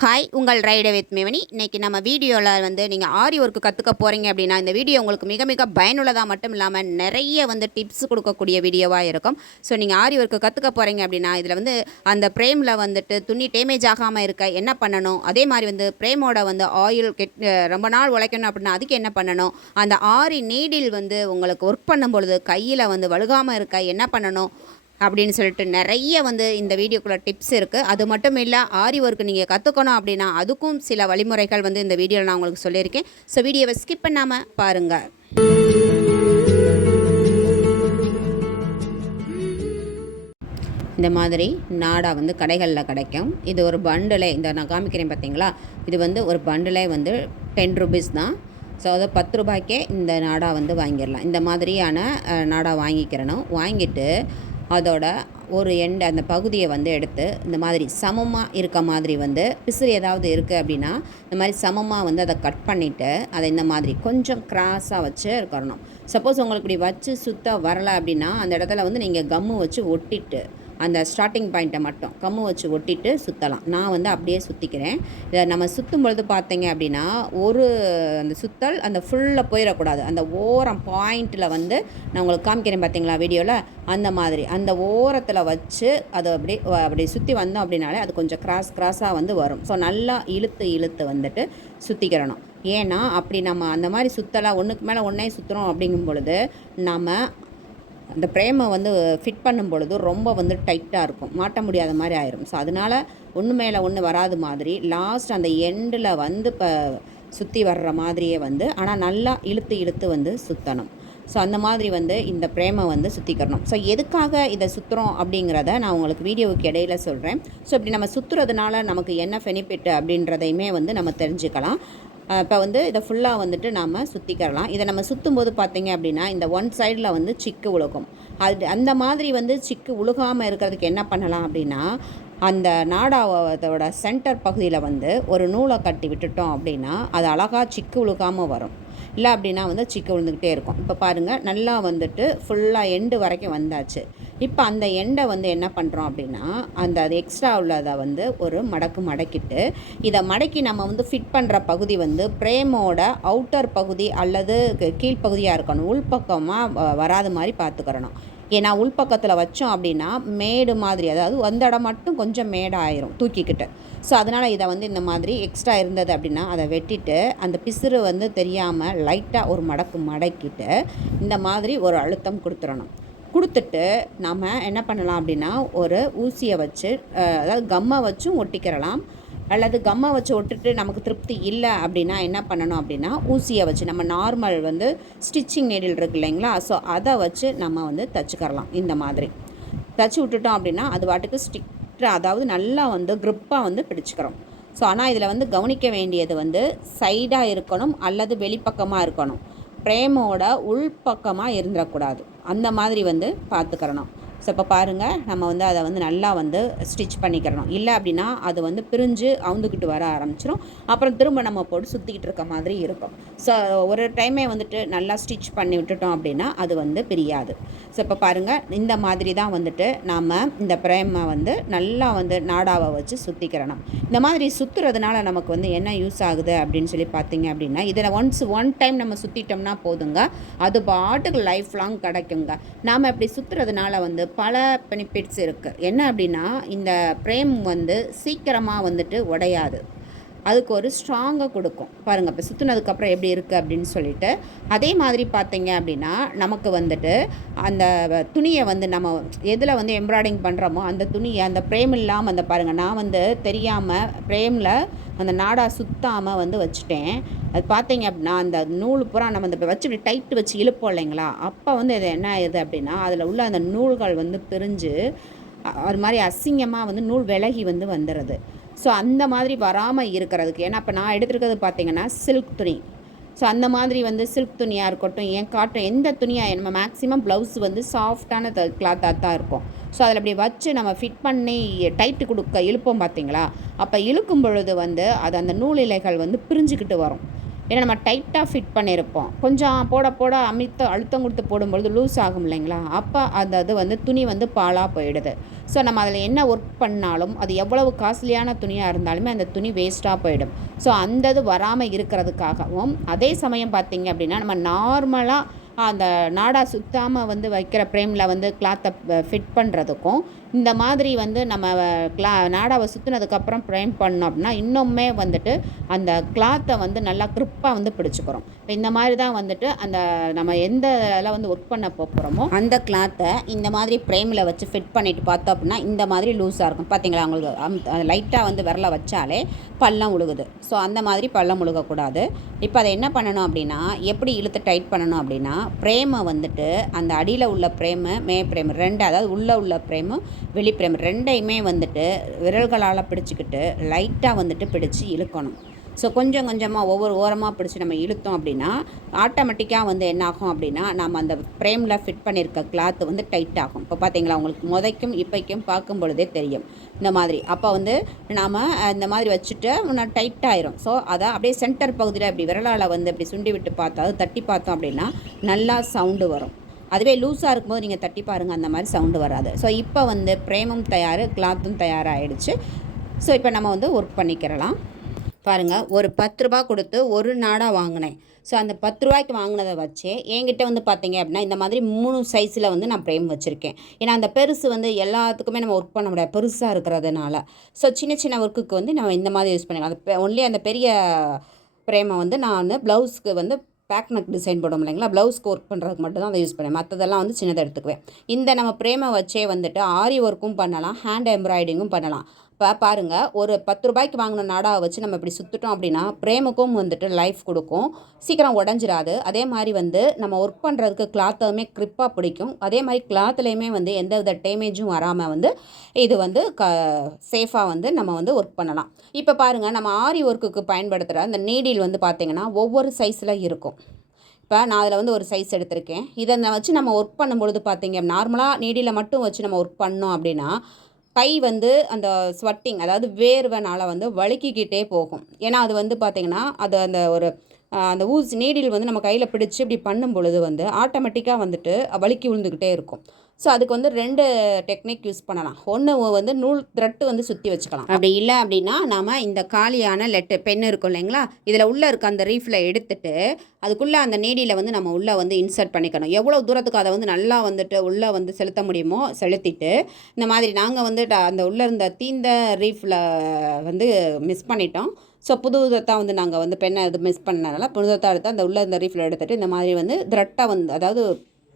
Hi உங்கள் ride with மேவனி இன்றைக்கி நம்ம வீடியோவில் வந்து நீங்கள் ஆரி ஒர்க்கு கற்றுக்க போகிறீங்க அப்படின்னா இந்த வீடியோ உங்களுக்கு மிக மிக பயனுள்ளதாக மட்டும் இல்லாமல் நிறைய வந்து டிப்ஸ் கொடுக்கக்கூடிய வீடியோவாக இருக்கும். ஸோ நீங்கள் ஆரி ஒர்க்கு கற்றுக்க போகிறீங்க அப்படின்னா இதில் வந்து அந்த ஃப்ரேமில் வந்துட்டு துணி டேமேஜ் ஆகாமல் இருக்க என்ன பண்ணணும்? அதே மாதிரி வந்து ஃப்ரேமோட வந்து ஆயில் கெட் ரொம்ப நாள் உழைக்கணும் அப்படின்னா அதுக்கு என்ன பண்ணணும்? அந்த ஆரி நீடில் வந்து உங்களுக்கு ஒர்க் பண்ணும் பொழுது கையில் வந்து வழுகாமல் இருக்க என்ன பண்ணணும்? அப்படின்னு சொல்லிட்டு நிறைய வந்து இந்த வீடியோக்குள்ள டிப்ஸ் இருக்குது அது மட்டும் இல்லை ஆரி ஒர்க்கு நீங்கள் கற்றுக்கணும் அப்படின்னா அதுக்கும் சில வழிமுறைகள் வந்து இந்த வீடியோவில் நான் உங்களுக்கு சொல்லியிருக்கேன். ஸோ வீடியோவை ஸ்கிப் பண்ணாமல் பாருங்கள் இந்த மாதிரி நாடா வந்து கடைகளில் கிடைக்கும். இது ஒரு பண்டிலே இந்த நான் காமிக்கிறேன் பார்த்தீங்களா இது வந்து ஒரு பண்டிலே வந்து டென் ருபீஸ் தான். ஸோ அதை பத்து ரூபாய்க்கே இந்த நாடா வந்து வாங்கிடலாம். இந்த மாதிரியான நாடா வாங்கிக்கிறணும். வாங்கிட்டு அதோட ஒரு எண்ட் அந்த பகுதியை வந்து எடுத்து இந்த மாதிரி சமமாக இருக்க மாதிரி வந்து பிசுறு ஏதாவது இருக்குது அப்படின்னா இந்த மாதிரி சமமாக வந்து அதை கட் பண்ணிவிட்டு அதை இந்த மாதிரி கொஞ்சம் கிராஸாக வச்சு இருக்கணும். சப்போஸ் உங்களுக்கு இப்படி வச்சு சுத்த வரலை அப்படின்னா அந்த இடத்துல வந்து நீங்கள் கம்மு வச்சு ஒட்டிட்டு அந்த ஸ்டார்டிங் பாயிண்ட்டை மட்டும் கம்மு வச்சு ஒட்டிட்டு சுற்றலாம் நான் வந்து அப்படியே சுற்றிக்கிறேன் இதை நம்ம சுற்றும் பொழுது பார்த்தீங்க அப்படின்னா ஒரு அந்த சுத்தல் அந்த ஃபுல்லாக போயிடக்கூடாது அந்த ஓரம் பாயிண்ட்டில் வந்து நான் உங்களுக்கு காமிக்கிறேன் பார்த்தீங்களா வீடியோவில் அந்த மாதிரி. அந்த ஓரத்தில் வச்சு அதை அப்படி அப்படி சுற்றி வந்தோம் அப்படின்னாலே அது கொஞ்சம் கிராஸ் கிராஸாக வந்து வரும். ஸோ நல்லா இழுத்து இழுத்து வந்துட்டு சுற்றிக்கிறணும் ஏன்னா அப்படி நம்ம அந்த மாதிரி சுத்தலாம் ஒன்றுக்கு மேலே ஒன்றே சுற்றுறோம் அப்படிங்கும் பொழுது நம்ம அந்த பிரேமை வந்து ஃபிட் பண்ணும் பொழுது ரொம்ப வந்து டைட்டாக இருக்கும். மாட்ட முடியாத மாதிரி ஆயிரும். ஸோ அதனால் ஒன்று மேலே ஒன்று வராது மாதிரி லாஸ்ட் அந்த எண்டில் வந்து இப்போ சுற்றி வர்ற மாதிரியே வந்து ஆனால் நல்லா இழுத்து இழுத்து வந்து சுற்றணும் ஸோ அந்த மாதிரி வந்து இந்த பிரேமை வந்து சுற்றிக்கிறணும் ஸோ எதுக்காக இதை சுற்றுறோம் அப்படிங்கிறத நான் உங்களுக்கு வீடியோவுக்கு இடையில சொல்கிறேன் ஸோ இப்படி நம்ம சுற்றுறதுனால நமக்கு என்ன பெனிஃபிட் அப்படின்றதையுமே வந்து நம்ம தெரிஞ்சுக்கலாம். இப்போ வந்து இதை ஃபுல்லாக வந்துட்டு நாம் சுற்றிக்கிறலாம் இதை நம்ம சுற்றும் போது பார்த்தீங்க அப்படின்னா இந்த ஒன் சைடில் வந்து சிக்கு உழுகும். அது அந்த மாதிரி வந்து சிக்கு உழுகாமல் இருக்கிறதுக்கு என்ன பண்ணலாம் அப்படின்னா அந்த நாடாவதோட சென்டர் பகுதியில் வந்து ஒரு நூலை கட்டி விட்டுட்டோம் அப்படின்னா அது அழகாக சிக்கு உழுகாமல் வரும். இல்லை அப்படின்னா வந்து சிக்கு விழுந்துக்கிட்டே இருக்கும். இப்போ பாருங்கள் நல்லா வந்துட்டு ஃபுல்லாக எண்டு வரைக்கும் வந்தாச்சு. இப்போ அந்த எண்டை வந்து என்ன பண்ணுறோம் அப்படின்னா அந்த அது எக்ஸ்ட்ரா உள்ளதை வந்து ஒரு மடக்கு மடக்கிட்டு இதை மடக்கி நம்ம வந்து ஃபிட் பண்ணுற பகுதி வந்து பிரேமோட அவுட்டர் பகுதி அல்லது கீழ்ப்பகுதியாக இருக்கணும். உள்பக்கமாக வராத மாதிரி பார்த்துக்கிறணும். ஏன்னா உள்பக்கத்தில் வச்சோம் அப்படின்னா மேடு மாதிரி அதாவது அந்த இடம் மட்டும் கொஞ்சம் மேடாயிரும் தூக்கிக்கிட்டு. ஸோ அதனால் இதை வந்து இந்த மாதிரி எக்ஸ்ட்ரா இருந்தது அப்படின்னா அதை வெட்டிட்டு அந்த பிசுறு வந்து தெரியாமல் லைட்டாக ஒரு மடக்கு மடக்கிட்டு இந்த மாதிரி ஒரு அழுத்தம் கொடுத்துடணும். கொடுத்துட்டு நம்ம என்ன பண்ணலாம் அப்படின்னா ஒரு ஊசியை வச்சு அதாவது கம்மை வச்சும் ஒட்டிக்கிறலாம். அல்லது கம்மை வச்சு ஒட்டுட்டு நமக்கு திருப்தி இல்லை அப்படின்னா என்ன பண்ணணும் அப்படின்னா ஊசியை வச்சு நம்ம நார்மல் வந்து ஸ்டிச்சிங் நெடில் இருக்கு இல்லைங்களா? ஸோ அதை வச்சு நம்ம வந்து தச்சுக்கரலாம் இந்த மாதிரி. தச்சு விட்டுட்டோம் அப்படின்னா அது பாட்டுக்கு ஸ்டிக்டாக அதாவது நல்லா வந்து க்ரிப்பாக வந்து பிடிச்சிக்கிறோம். ஸோ ஆனால் இதில் வந்து கவனிக்க வேண்டியது வந்து சைடாக இருக்கணும் அல்லது வெளிப்பக்கமாக இருக்கணும். பிரேமோட உள்பக்கமாக இருந்துடக்கூடாது. அந்த மாதிரி வந்து பார்த்துக்கிறணும். ஸோ இப்போ பாருங்கள் நம்ம வந்து அதை வந்து நல்லா வந்து ஸ்டிச் பண்ணிக்கிறணும். இல்லை அப்படின்னா அது வந்து பிரிஞ்சு அவுந்துக்கிட்டு வர ஆரம்பிச்சிரும். அப்புறம் திரும்ப நம்ம போட்டு சுற்றிக்கிட்டு இருக்க மாதிரி இருக்கும். ஸோ ஒரு டைமே வந்துட்டு நல்லா ஸ்டிச் பண்ணி விட்டுட்டோம் அப்படின்னா அது வந்து பிரியாது. ஸோ இப்போ பாருங்கள் இந்த மாதிரி தான் வந்துட்டு நாம் இந்த பிரேமை வந்து நல்லா வந்து நாடாவை வச்சு சுற்றிக்கிறணும் இந்த மாதிரி சுற்றுறதுனால நமக்கு வந்து என்ன யூஸ் ஆகுது அப்படின்னு சொல்லி பார்த்தீங்க அப்படின்னா இதில் ஒன்ஸ் ஒன் டைம் நம்ம சுற்றிட்டோம்னா போதுங்க. அது பாட்டுக்கு லைஃப் லாங் கிடைக்குங்க. நாம் இப்படி சுற்றுறதுனால வந்து பல பெனிஃபிட்ஸ் இருக்குது என்ன அப்படின்னா இந்த பிரேம் வந்து சீக்கிரமாக வந்துட்டு உடையாது. அதுக்கு ஒரு ஸ்ட்ராங்காக கொடுக்கும். பாருங்கள் இப்போ சுற்றுனதுக்கப்புறம் எப்படி இருக்குது அப்படின்னு சொல்லிட்டு. அதே மாதிரி பார்த்தீங்க அப்படின்னா நமக்கு வந்துட்டு அந்த துணியை வந்து நம்ம எதில் வந்து எம்ப்ராய்டிங் பண்ணுறோமோ அந்த துணியை அந்த ப்ரேம் இல்லாமல் அந்த பாருங்கள் நான் வந்து தெரியாமல் ப்ரேமில் அந்த நாடா சுத்தாமல் வந்து வச்சுட்டேன். அது பார்த்தீங்க அப்படின்னா அந்த நூல் பூரா நம்ம அந்த வச்சு இப்படி டைட்டு வச்சு இழுப்போம் இல்லைங்களா? அப்போ வந்து இது என்ன ஆயிடுது அப்படின்னா அதில் உள்ள அந்த நூல்கள் வந்து பிரிஞ்சு அது மாதிரி அசிங்கமாக வந்து நூல் விலகி வந்து வந்துடுது ஸோ அந்த மாதிரி வராமல் இருக்கிறதுக்கு ஏன்னா இப்போ நான் எடுத்துருக்கிறது பார்த்தீங்கன்னா சில்க் துணி. ஸோ அந்த மாதிரி வந்து சில்க் துணியாக இருக்கட்டும் ஏன் காட்டன் எந்த துணியாக நம்ம மேக்ஸிமம் ப்ளவுஸ் வந்து சாஃப்டான கிளாத்தாக தான் இருக்கும். ஸோ அதில் அப்படி வச்சு நம்ம ஃபிட் பண்ணி டைட்டு கொடுக்க இழுப்போம் பார்த்தீங்களா அப்போ இழுக்கும் பொழுது வந்து அது அந்த நூல் இலைகள் வந்து பிரிஞ்சுக்கிட்டு வரும். ஏன்னா நம்ம டைட்டாக ஃபிட் பண்ணியிருப்போம். கொஞ்சம் போட போட அமித்த அழுத்தம் கொடுத்து போடும்பொழுது லூஸ் ஆகும் இல்லைங்களா? அப்போ அந்த அது வந்து துணி வந்து பாலாக போயிடுது. ஸோ நம்ம அதில் என்ன ஒர்க் பண்ணாலும் அது எவ்வளவு காஸ்ட்லியான துணியாக இருந்தாலுமே அந்த துணி வேஸ்ட்டாக போயிடும். ஸோ அந்த இது வராமல் இருக்கிறதுக்காகவும் அதே சமயம் பார்த்திங்க அப்படின்னா நம்ம நார்மலாக அந்த நாடா சுத்தாமல் வந்து வைக்கிற ஃப்ரேமில் வந்து கிளாத்தை ஃபிட் பண்ணுறதுக்கும் இந்த மாதிரி வந்து நம்ம கிளா நாடாவை சுற்றுனதுக்கப்புறம் ப்ரைம் பண்ணோம் அப்படின்னா இன்னுமே வந்துட்டு அந்த கிளாத்தை வந்து நல்லா க்ரிப்பாக வந்து பிடிச்சிக்கிறோம். இப்போ இந்த மாதிரி தான் வந்துட்டு அந்த நம்ம எந்த இதில் வந்து ஒர்க் பண்ண போகிறோமோ அந்த கிளாத்தை இந்த மாதிரி ஃப்ரேமில் வச்சு ஃபிட் பண்ணிட்டு பார்த்தோம் அப்படின்னா இந்த மாதிரி லூஸாக இருக்கும். பார்த்தீங்களா? அவங்களுக்கு லைட்டாக வந்து விரல வச்சாலே பள்ளம் உழுகுது. ஸோ அந்த மாதிரி பள்ளம் உழுகக்கூடாது. இப்போ அதை என்ன பண்ணணும் அப்படின்னா எப்படி இழுத்து டைட் பண்ணணும் அப்படின்னா ஃப்ரேமை வந்துட்டு அந்த அடியில் உள்ள ஃப்ரேமு மே ஃப்ரேம் ரெண்டு அதாவது உள்ளே உள்ள ஃப்ரேமு வெளி ரெண்டையுமே வந்துட்டு விரல்களால் பிடிச்சிக்கிட்டு லைட்டாக வந்துட்டு பிடிச்சி இழுக்கணும். ஸோ கொஞ்சம் கொஞ்சமாக ஒவ்வொரு ஓரமாக பிடிச்சி நம்ம இழுத்தோம் அப்படின்னா ஆட்டோமேட்டிக்காக வந்து என்ன ஆகும் அப்படின்னா நம்ம அந்த ஃப்ரேமில் ஃபிட் பண்ணியிருக்க கிளாத் வந்து டைட் ஆகும். இப்போ பார்த்தீங்களா உங்களுக்கு முதய்க்கும் இப்பைக்கும் பார்க்கும் பொழுதே தெரியும். இந்த மாதிரி. அப்போ வந்து நாம் இந்த மாதிரி வச்சுட்டு டைட் ஆயிரும். ஸோ அதை அப்படியே சென்டர் பகுதியில் இப்படி விரலால் வந்து இப்படி சுண்டி விட்டு பார்த்தா அது தட்டி பார்த்தோம் அப்படின்னா நல்லா சவுண்டு வரும். அதுவே லூஸாக இருக்கும்போது நீங்கள் தட்டி பாருங்கள் அந்த மாதிரி சவுண்டு வராது. ஸோ இப்போ வந்து பிரேமும் தயார் கிளாத்தும் தயாராகிடுச்சு ஸோ இப்போ நம்ம வந்து ஒர்க் பண்ணிக்கிறலாம். பாருங்கள் ஒரு பத்து ரூபா கொடுத்து ஒரு நாடாக வாங்கினேன். ஸோ அந்த பத்து ரூபாய்க்கு வாங்கினதை வச்சு என்கிட்ட வந்து பார்த்தீங்க அப்படின்னா இந்த மாதிரி மூணு சைஸில் வந்து நான் ஃப்ரேம் வச்சுருக்கேன். ஏன்னா அந்த பெருசு வந்து எல்லாத்துக்குமே நம்ம ஒர்க் பண்ண முடியாது. பெருசாக இருக்கிறதுனால. ஸோ சின்ன சின்ன ஒர்க்குக்கு வந்து நம்ம இந்த மாதிரி யூஸ் பண்ணிக்கலாம். அந்த ஒன்லி அந்த பெரிய ஃப்ரேமை வந்து நான் வந்து ப்ளவுஸ்க்கு வந்து பேக் நக் டிசைன் போடும் இல்லைங்களா? ப்ளவுஸ்க்கு ஒர்க் பண்ணுறதுக்கு மட்டும் தான் அதை யூஸ் பண்ணுவேன். மற்றதெல்லாம் வந்து சின்னதாக எடுத்துக்குவேன். இந்த நம்ம பிரேமை வச்சே வந்துட்டு ஆரி ஒர்க்கும் பண்ணலாம் ஹேண்ட் எம்ப்ராய்டிங்கும் பண்ணலாம். இப்போ பாருங்கள் ஒரு பத்து ரூபாய்க்கு வாங்கின நாடாவை வச்சு நம்ம இப்படி சுற்றுட்டோம் அப்படின்னா பிரேமுக்கும் வந்துட்டு லைஃப் கொடுக்கும். சீக்கிரம் உடஞ்சிராது. அதே மாதிரி வந்து நம்ம ஒர்க் பண்ணுறதுக்கு கிளாத்துமே க்ரிப்பாக பிடிக்கும். அதே மாதிரி கிளாத்துலேயுமே வந்து எந்த வித டேமேஜும் வராமல் வந்து இது வந்து க சேஃபாக வந்து நம்ம வந்து ஒர்க் பண்ணலாம். இப்போ பாருங்கள் நம்ம ஆரி ஒர்க்குக்கு பயன்படுத்துகிற அந்த நீடில் வந்து பார்த்திங்கன்னா ஒவ்வொரு சைஸில் இருக்கும். இப்போ நான் அதில் வந்து ஒரு சைஸ் எடுத்திருக்கேன். இதை வச்சு நம்ம ஒர்க் பண்ணும்பொழுது பார்த்தீங்க நார்மலாக நீடியில் மட்டும் வச்சு நம்ம ஒர்க் பண்ணோம் அப்படின்னா கை வந்து அந்த ஸ்வட்டிங் அதாவது வேர்வைனால் வந்து வழுக்கிக்கிட்டே போகும். ஏன்னா அது வந்து பார்த்திங்கன்னா அது அந்த ஒரு அந்த ஊஸ் நீடில் வந்து நம்ம கையில் பிடிச்சி இப்படி பண்ணும் பொழுது வந்து ஆட்டோமேட்டிக்காக வந்துட்டு வழுக்கி விழுந்துக்கிட்டே இருக்கும். ஸோ அதுக்கு வந்து ரெண்டு டெக்னிக் யூஸ் பண்ணலாம். ஒன்று வந்து நூல் த்ரெட்டு வந்து சுற்றி வச்சுக்கலாம். அப்படி இல்லை அப்படின்னா நம்ம இந்த காலியான லெட்டு பென் இருக்கும் இல்லைங்களா? இதில் உள்ளே இருக்க அந்த ரீஃபில் எடுத்துட்டு அதுக்குள்ளே அந்த நீடியில் வந்து நம்ம உள்ளே வந்து இன்சர்ட் பண்ணிக்கணும். எவ்வளோ தூரத்துக்கு அதை வந்து நல்லா வந்துட்டு உள்ளே வந்து செலுத்த முடியுமோ செலுத்திட்டு இந்த மாதிரி நாங்கள் வந்து அந்த உள்ளே இருந்த தீந்த ரீஃபில் வந்து மிஸ் பண்ணிட்டோம். ஸோ புது விதத்தாக வந்து நாங்கள் வந்து பெண்ணை இது மிஸ் பண்ணனால புது எடுத்து அந்த உள்ளே இருந்த ரீஃபில் எடுத்துகிட்டு இந்த மாதிரி வந்து த்ரெட்டாக வந்து அதாவது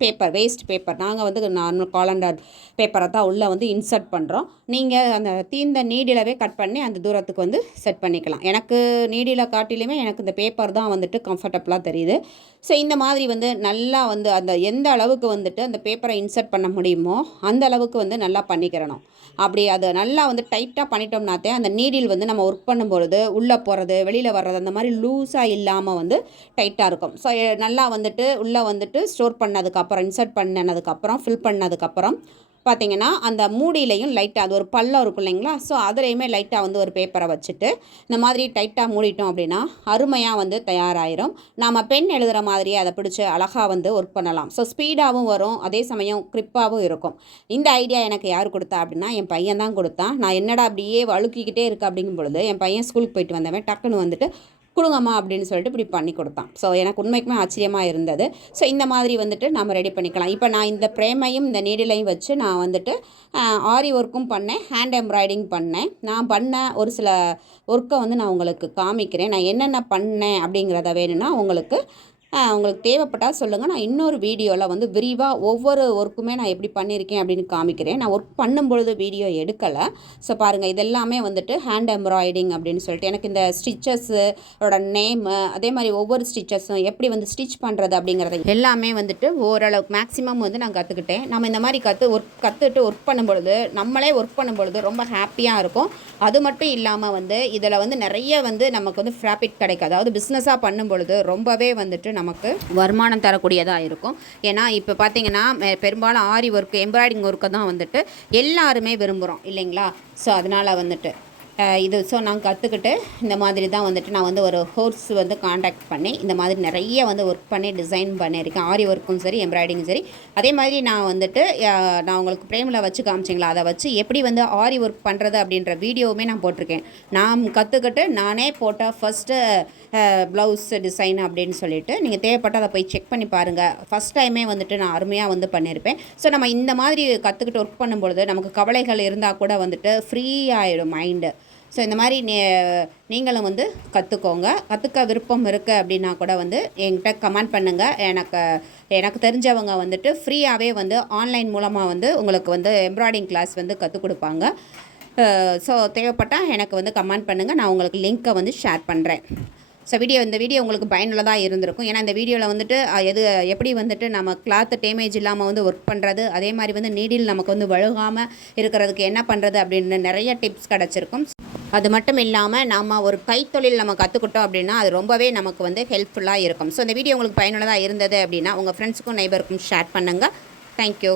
பேப்பர் வேஸ்ட் பேப்பர் நாங்கள் வந்து நார்மல் காலண்டர் பேப்பரை தான் உள்ளே வந்து இன்சர்ட் பண்ணுறோம் நீங்கள் அந்த தீந்த நீடிலவே கட் பண்ணி அந்த தூரத்துக்கு வந்து செட் பண்ணிக்கலாம். எனக்கு நீடில காட்டிலுமே எனக்கு இந்த பேப்பர் தான் வந்துட்டு கம்ஃபர்டபுளாக தெரியுது. ஸோ இந்த மாதிரி வந்து நல்லா வந்து அந்த எந்த அளவுக்கு வந்துட்டு அந்த பேப்பரை இன்சர்ட் பண்ண முடியுமோ அந்த அளவுக்கு வந்து நல்லா பண்ணிக்கிறணும். அப்படி அதை நல்லா வந்து டைட்டாக பண்ணிட்டோம்னாத்தே அந்த நீடில் வந்து நம்ம ஒர்க் பண்ணும்பொழுது உள்ளே போகிறது வெளியில் வர்றது அந்த மாதிரி லூஸாக இல்லாமல் வந்து டைட்டாக இருக்கும். ஸோ நல்லா வந்துட்டு உள்ளே வந்துட்டு ஸ்டோர் பண்ணதுக்கப்புறம் அப்புறம் இன்சர்ட் பண்ணதுக்கப்புறம் ஃபில் பண்ணதுக்கப்புறம் பார்த்தீங்கன்னா அந்த மூடியிலையும் லைட்டாக அது ஒரு பள்ளம் இருக்கும் இல்லைங்களா? ஸோ அதுலேயுமே லைட்டாக வந்து ஒரு பேப்பரை வச்சுட்டு இந்த மாதிரி டைட்டாக மூடிட்டோம் அப்படின்னா அருமையாக வந்து தயாராகிரும் நாம் பெண் எழுதுகிற மாதிரியே அதை பிடிச்சி அழகாக வந்து ஒர்க் பண்ணலாம். ஸோ ஸ்பீடாகவும் வரும் அதே சமயம் க்ரிப்பாகவும் இருக்கும். இந்த ஐடியா எனக்கு யார் கொடுத்தா அப்படின்னா என் பையன் தான் கொடுத்தான். நான் என்னடா அப்படியே வழுக்கிக்கிட்டே இருக்கு அப்படிங்கும் பொழுது என் பையன் ஸ்கூலுக்கு போயிட்டு வந்தவன் டக்குன்னு வந்துட்டு கொடுங்கம்மா அப்படின்னு சொல்லிட்டு இப்படி பண்ணி கொடுத்தான். ஸோ எனக்கு உண்மைக்குமே ஆச்சரியமாக இருந்தது. ஸோ இந்த மாதிரி வந்துட்டு நம்ம ரெடி பண்ணிக்கலாம். இப்போ நான் இந்த பிரேமையும் இந்த நீடிலையும் வச்சு நான் வந்துட்டு ஆரி ஒர்க்கும் பண்ணேன். ஹேண்ட் எம்ப்ராய்டிங் பண்ணேன். நான் பண்ண ஒரு சில ஒர்க்கை வந்து நான் உங்களுக்கு காமிக்கிறேன். நான் என்னென்ன பண்ணேன் அப்படிங்கிறத வேணும்னா உங்களுக்கு உங்களுக்கு தேவைப்பட்டால் சொல்லுங்கள் நான் இன்னொரு வீடியோவில் வந்து விரிவாக ஒவ்வொரு ஒர்க்குமே நான் எப்படி பண்ணியிருக்கேன் அப்படின்னு காமிக்கிறேன். நான் ஒர்க் பண்ணும்பொழுது வீடியோ எடுக்கலை. ஸோ பாருங்கள் இதெல்லாமே வந்துட்டு ஹேண்ட் எம்ப்ராய்டிங் அப்படின்னு சொல்லிட்டு எனக்கு இந்த ஸ்டிச்சஸோட நேமு அதே மாதிரி ஒவ்வொரு ஸ்டிச்சஸும் எப்படி வந்து ஸ்டிச் பண்ணுறது அப்படிங்கிறத எல்லாமே வந்துட்டு ஓரளவுக்கு மேக்ஸிமம் வந்து நான் கற்றுக்கிட்டேன் நம்ம இந்த மாதிரி கற்று ஒர்க் கற்றுட்டு ஒர்க் பண்ணும்பொழுது நம்மளே ஒர்க் பண்ணும்பொழுது ரொம்ப ஹாப்பியாக இருக்கும். அது மட்டும் இல்லாமல் வந்து இதில் வந்து நிறைய வந்து நமக்கு வந்து ப்ராஃபிட் கிடைக்கும். அதாவது பிஸ்னஸாக பண்ணும்பொழுது ரொம்பவே வந்துட்டு நம்ம நமக்கு வருமானம் தரக்கூடியதாக இருக்கும். ஏன்னா இப்போ பார்த்தீங்கன்னா பெரும்பாலும் ஆரி ஒர்க் எம்ப்ராய்டிங் ஒர்க்கை தான் வந்துட்டு எல்லாருமே விரும்புகிறோம் இல்லைங்களா? ஸோ அதனால் வந்துட்டு. இது ஸோ நான் கற்றுக்கிட்டு இந்த மாதிரி தான் வந்துட்டு நான் வந்து ஒரு ஹோர்ஸ் வந்து காண்டாக்ட் பண்ணி இந்த மாதிரி நிறைய வந்து ஒர்க் பண்ணி டிசைன் பண்ணியிருக்கேன். ஆரி ஒர்க்கும் சரி எம்ப்ராய்டிங்கும் சரி. அதே மாதிரி நான் வந்துட்டு நான் உங்களுக்கு ப்ரேமில் வச்சு காமிச்சிங்களா? அதை வச்சு எப்படி வந்து ஆரி ஒர்க் பண்ணுறது அப்படின்ற வீடியோவுமே நான் போட்டிருக்கேன். நான் கற்றுக்கிட்டு நானே போட்ட ஃபஸ்ட்டு ப்ளவுஸ் டிசைன் அப்படின்னு சொல்லிட்டு நீங்கள் தேவைப்பட்ட அதை போய் செக் பண்ணி பாருங்கள் ஃபஸ்ட் டைமே வந்துட்டு நான் அருமையாக வந்து பண்ணியிருப்பேன். ஸோ நம்ம இந்த மாதிரி கற்றுக்கிட்டு ஒர்க் பண்ணும்பொழுது நமக்கு கவலைகள் இருந்தால் கூட வந்துட்டு ஃப்ரீ ஆகிடும் மைண்டு ஸோ இந்த மாதிரி நீ நீங்களும் வந்து கற்றுக்கோங்க கற்றுக்க விருப்பம் இருக்குது அப்படின்னா கூட வந்து என்கிட்ட கமெண்ட் பண்ணுங்கள் எனக்கு எனக்கு தெரிஞ்சவங்க வந்துட்டு ஃப்ரீயாகவே வந்து ஆன்லைன் மூலமாக வந்து உங்களுக்கு வந்து எம்ப்ராய்டிங் கிளாஸ் வந்து கற்றுக் கொடுப்பாங்க. ஸோ தேவைப்பட்டால் எனக்கு வந்து கமெண்ட் பண்ணுங்கள் நான் உங்களுக்கு லிங்க்கை வந்து ஷேர் பண்ணுறேன் ஸோ வீடியோ இந்த வீடியோ உங்களுக்கு பயனுள்ளதாக இருந்திருக்கும். ஏன்னா இந்த வீடியோவில் வந்துட்டு எது எப்படி வந்துட்டு நம்ம கிளாத் டேமேஜ் இல்லாமல் வந்து ஒர்க் பண்ணுறது அதே மாதிரி வந்து நீடில் நமக்கு வந்து வழுகாமல் இருக்கிறதுக்கு என்ன பண்ணுறது அப்படின்னு நிறைய டிப்ஸ் கிடச்சிருக்கும். அது மட்டும் இல்லாமல் நம்ம ஒரு கைத்தொழில் நம்ம கற்றுக்கிட்டோம் அப்படின்னா அது ரொம்பவே நமக்கு வந்து ஹெல்ப்ஃபுல்லாக இருக்கும். ஸோ இந்த வீடியோ உங்களுக்கு பயனுள்ளதாக இருந்தது அப்படின்னா உங்கள் ஃப்ரெண்ட்ஸுக்கும் நைபருக்கும் ஷேர் பண்ணுங்கள் தேங்க்யூ